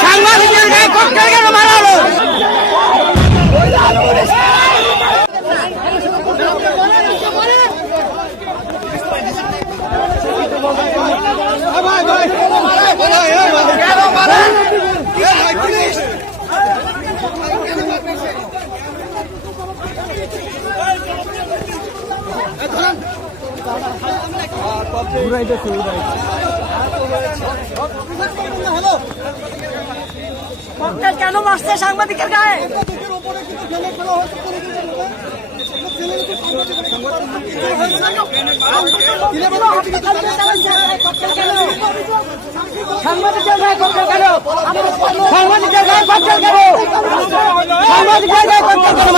সাংবাদিকদের গায়ে কেন মারছে সাংবাদিকের গায়ে? সাংবাদিকের গায়ে কেন? সাংবাদিকের গায়ে কেন? সাংবাদিকের গায়ে কেন?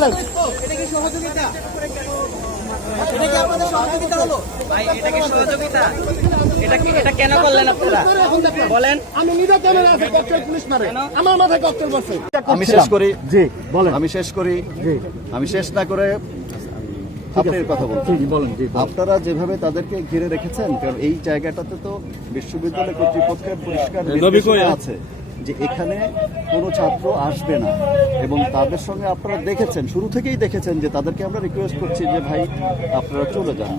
ভাই এটা কি সহযোগিতা? এটা কি এটা কেন করলেন আপনারা? বলেন। আমি নিজে ক্যামেরা আছে ককটেল পুলিশ মারে। আমার মাথায় ককটেল বসে। আমি শেষ করি। জি বলেন। আমি শেষ করি। আমি শেষ না করে আপনার কথা বলছি। বলেন জি আপনারা যেভাবে তাদেরকে ঘিরে রেখেছেন কারণ এই জায়গাটাতে তো বিশ্ববিদ্যালয় কর্তৃপক্ষের পরিষ্কার আছে। যে এখানে কোনো ছাত্র আসবে না। এবং তাদের সঙ্গে আপনারা দেখেছেন শুরু থেকেই দেখেছেন যে তাদেরকে আমরা রিকোয়েস্ট করছি যে ভাই আপনারা চলে যান।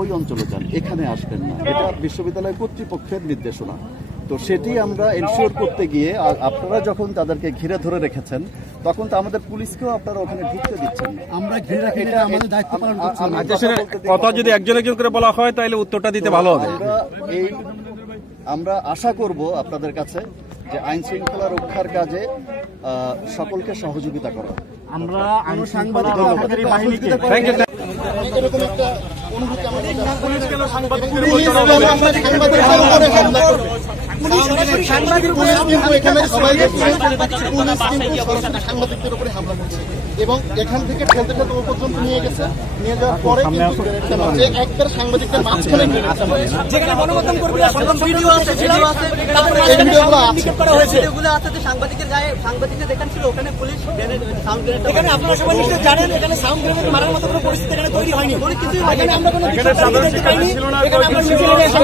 ওই অঞ্চলে যান এখানে আসবেন না। এটা বিশ্ববিদ্যালয় কর্তৃপক্ষের নির্দেশনা। তো সেটি আমরা এনশিওর করতে গিয়ে আপনারা যখন তাদেরকে ঘিরে ধরে রেখেছেন তখন তো আমাদের পুলিশকেও আপনারা ওখানে ঢুকতে দিচ্ছেন আমরা ঘিরে রাখি এটা আমাদের দায়িত্ব পালন করছি আচ্ছা কথা দিন। কথা যদি একজন একজন করে বলা হয় তাহলে উত্তরটা দিতে ভালো হবে। এই আমরা আশা করব আপনাদের কাছে যে আইন শৃঙ্খলা রক্ষার কাজে সকলকে সহযোগিতা করা। আমরা সাংবাদিকদের উপরে হামলা করছে। এবং এখান থেকে ঠেলতে ঠেলতে ও পর্যন্ত নিয়ে গেছে। নিয়ে যাওয়ার পরে কিন্তু যে একবার সাংবাদিকদের মাঝখানে নিয়ে গেছে যেখানে গণমাধ্যম কর্মীরা ভিডিও আছে ভিডিও আছে তারপরে ভিডিওগুলো আছে। করা হয়েছে। ভিডিওগুলো আছে যে সাংবাদিকের গায়ে সাংবাদিকদের দেখান ছিল ওখানে পুলিশ সাউন্ড গ্রেনেড এখানে আপনারা সবাই নিশ্চয়ই জানেন এখানে সাউন্ড গ্রেনেড মারার মতো কোনো পরিস্থিতি এখানে তৈরি হয়নি। কিছু এখানে আমরা কোনো কিছু দেখতে পাইনি। এখানে আমরা মিছিলে এসে